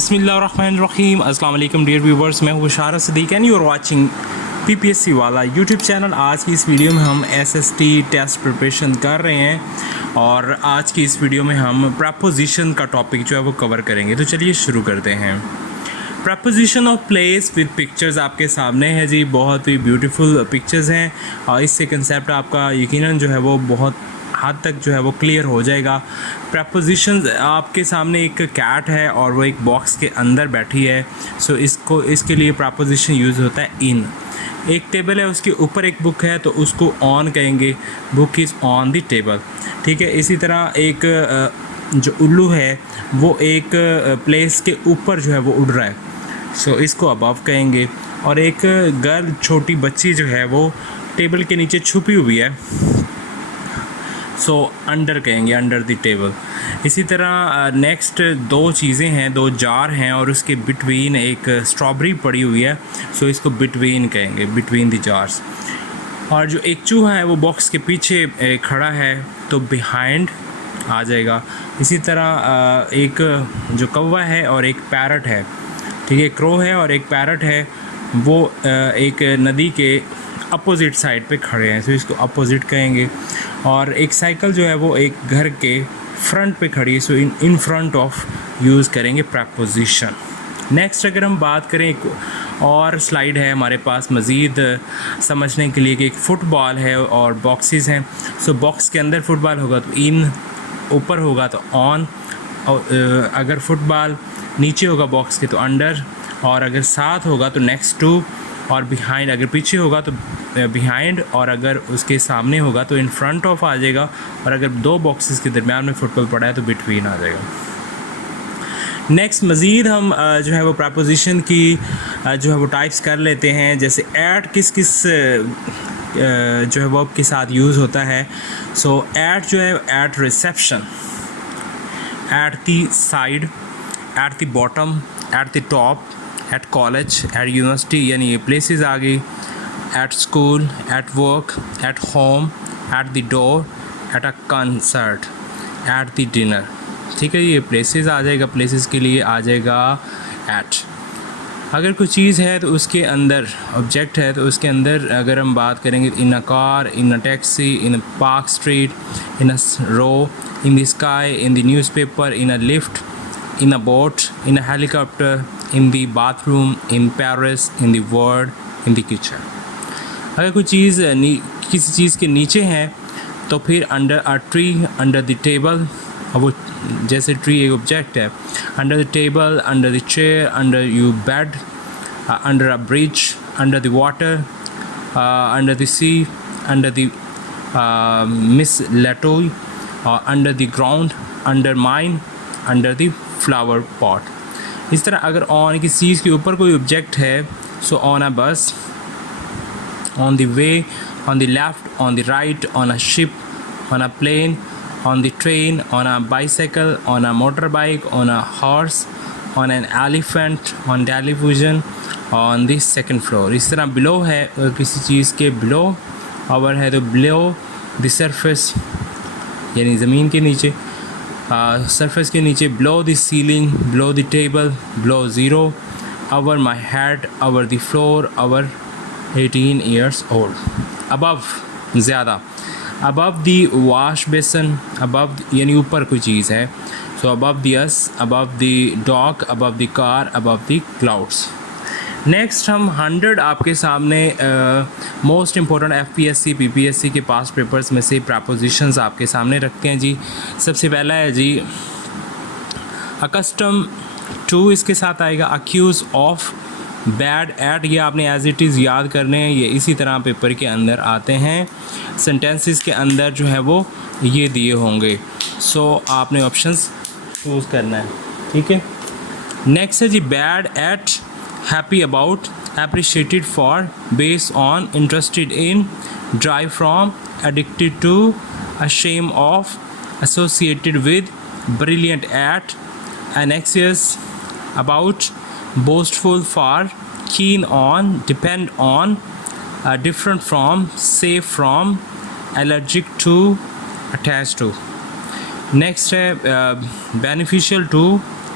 बिस्मिल्लाहिर्रहमानिर्रहीम। अस्सलाम वालेकुम डियर व्यूवर्स, मैं हूँ Bashar Sadiq and you are watching PPSC वाला यूट्यूब चैनल। आज की इस वीडियो में हम एसएसटी टेस्ट प्रिपरेशन कर रहे हैं और आज की इस वीडियो में हम प्रपोजिशन का टॉपिक जो है वो कवर करेंगे। तो चलिए शुरू करते हैं। Preposition of place with pictures आपके सामने है जी। बहुत ही ब्यूटीफुल पिक्चर्स हैं और इससे कंसेप्ट आपका यकीनन जो है वो बहुत हद तक जो है वो क्लियर हो जाएगा। प्रपोजिशन आपके सामने एक कैट है और वो एक बॉक्स के अंदर बैठी है। सो इसके लिए प्रपोजिशन यूज़ होता है इन। एक टेबल है, उसके ऊपर एक बुक है तो उसको ऑन कहेंगे, book is on the table. ठीक है। इसी तरह एक जो उल्लू है वो एक प्लेस के ऊपर जो है वो उड़ रहा है, सो इसको अबव कहेंगे। और एक गर्ल छोटी बच्ची जो है वो टेबल के नीचे छुपी हुई है, सो अंडर कहेंगे, अंडर द टेबल। इसी तरह नेक्स्ट दो चीज़ें हैं, दो जार हैं और उसके बिटवीन एक स्ट्रॉबेरी पड़ी हुई है, सो इसको बिटवीन कहेंगे, बिटवीन द जार्स। और जो एक चूहा है वो बॉक्स के पीछे खड़ा है तो बिहाइंड आ जाएगा। इसी तरह एक जो कौवा है और एक पैरट है, ठीक है, क्रो है और एक पैरट है, वो एक नदी के अपोजिट साइड पे खड़े हैं, तो इसको अपोजिट कहेंगे। और एक साइकिल जो है वो एक घर के फ्रंट पे खड़ी है, सो इन फ्रंट ऑफ यूज़ करेंगे प्रपोजिशन। नेक्स्ट अगर हम बात करें, एक और स्लाइड है हमारे पास मज़ीद समझने के लिए कि एक फ़ुटबॉल है और बॉक्सेस हैं। सो बॉक्स के अंदर फ़ुटबॉल होगा तो इन, ऊपर होगा तो ऑन, और अगर फुटबॉल नीचे होगा बॉक्स के तो अंडर, और अगर साथ होगा तो नेक्स्ट टू, और बिहाइंड अगर पीछे होगा तो बिहाइंड, और अगर उसके सामने होगा तो इन फ्रंट ऑफ आ जाएगा, और अगर दो बॉक्सेस के दरमियान में फुटबॉल पड़ा है तो बिटवीन आ जाएगा। नेक्स्ट मज़ीद हम जो है वो प्रपोजिशन की जो है वो टाइप्स कर लेते हैं। जैसे ऐट किस किस जो है वो के साथ यूज़ होता है। सो ऐट जो है, at reception, at the side, at the bottom, at the top, at college, at university, यानी ये प्लेसेस आ गई। At school, at work, at home, at the door, at a concert, at the dinner. ठीक है, ये places आ जाएगा, places के लिए आ जाएगा एट। अगर कोई चीज़ है तो उसके अंदर ऑब्जेक्ट है तो उसके अंदर अगर हम बात करेंगे, in a car, in a taxi, in a park street, in a row, in the sky, in the newspaper, in a lift, in a boat, in a helicopter, in the bathroom, in Paris, in the world, in the kitchen। अगर कोई चीज़ किसी चीज़ के नीचे है तो फिर under a tree, under the table, वो जैसे ट्री एक ऑब्जेक्ट है, under the table, under the chair, under you bed, under a bridge, under the water, under the sea, under the mistletoe, under the ground, under mine, under the flower pot. इस तरह अगर on किसी चीज़ के ऊपर कोई object है, सो on a bus, on the way, on the left, on the right, on a ship, on a plane, on the train, on a bicycle, on a motor bike, on a horse, on an elephant, on television, on the second floor. इस तरह below है, किसी चीज़ के below over है तो below the surface, यानी ज़मीन के नीचे, सरफेस के नीचे, below the ceiling, below the table, below zero, over my head, over the floor, over 18 years old, above ज़्यादा, above the wash basin, above यानी ऊपर कोई चीज़ है, so above the us, above the dog, above the car, above the clouds. Next हम 100 आपके सामने most important FPSC PPSC के पास्ट पेपर्स में से प्रपोजिशंस आपके सामने रखते हैं जी। सबसे पहला है जी अकस्टम टू, इसके साथ आएगा अक्यूज़ ऑफ, बैड एट, ये आपने एज इट इज़ याद करने हैं, ये इसी तरह पेपर के अंदर आते हैं, सेंटेंसेस के अंदर जो है वो ये दिए होंगे, सो आपने ऑप्शंस चूज़ करना है। ठीक है। नेक्स्ट है जी bad at, happy about, appreciated for, based on, interested in, drive from, addicted to, ashamed of, associated with, brilliant at, anxious about, boastful for, keen on, depend on, different from, safe from, allergic to, attached to। Next है beneficial to,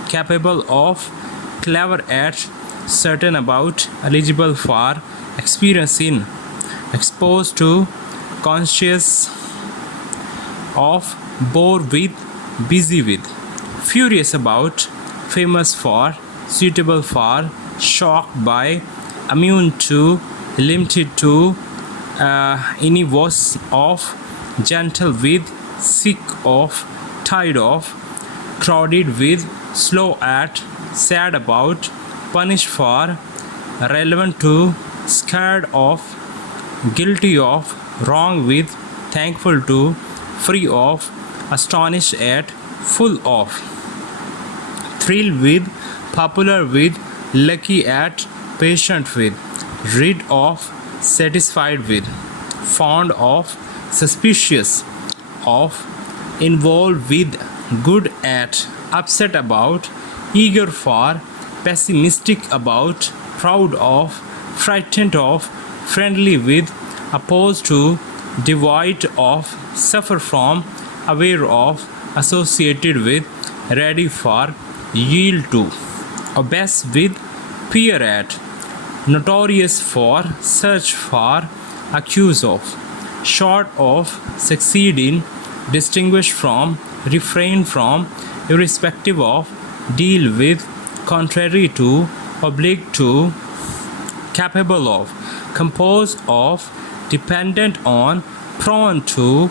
capable of, clever at, certain about, eligible for, experience in, exposed to, conscious of, bore with, busy with, furious about, famous for, suitable for, shocked by, immune to, limited to, innocuous of, gentle with, sick of, tired of, crowded with, slow at, sad about, punished for, relevant to, scared of, guilty of, wrong with, thankful to, free of, astonished at, full of, thrilled with, popular with, lucky at, patient with, rid of, satisfied with, fond of, suspicious of, involved with, good at, upset about, eager for, pessimistic about, proud of, frightened of, friendly with, opposed to, devoid of, suffer from, aware of, associated with, ready for, yield to, obsess with, peer at, notorious for, search for, accuse of, short of, succeed in, distinguish from, refrain from, irrespective of, deal with, contrary to, oblique to, capable of, composed of, dependent on, prone to,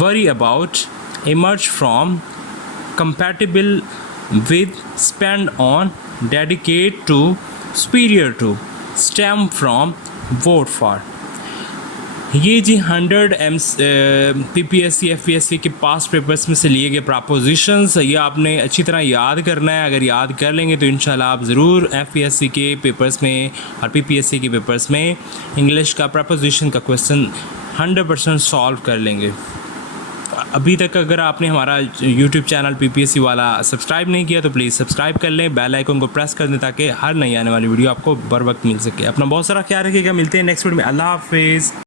worry about, emerge from, compatible with, spend on, dedicate to, superior to, stem from, vote for। ये जी 100 PPSC FPSC के past papers में से लिए गए propositions, ये आपने अच्छी तरह याद करना है। अगर याद कर लेंगे तो इंशाल्लाह आप ज़रूर FPSC के पेपर्स में और PPSC के पेपर्स में इंग्लिश का प्रपोजिशन का क्वेश्चन 100% सॉल्व कर लेंगे। अभी तक अगर आपने हमारा YouTube चैनल PPSC वाला सब्सक्राइब नहीं किया तो प्लीज़ सब्सक्राइब कर लें, बेल आइकन को प्रेस कर दें ताकि हर नई आने वाली वीडियो आपको बर वक्त मिल सके। अपना बहुत सारा ख्याल रखिएगा, मिलते हैं नेक्स्ट वीडियो में। अल्लाह हाफिज़।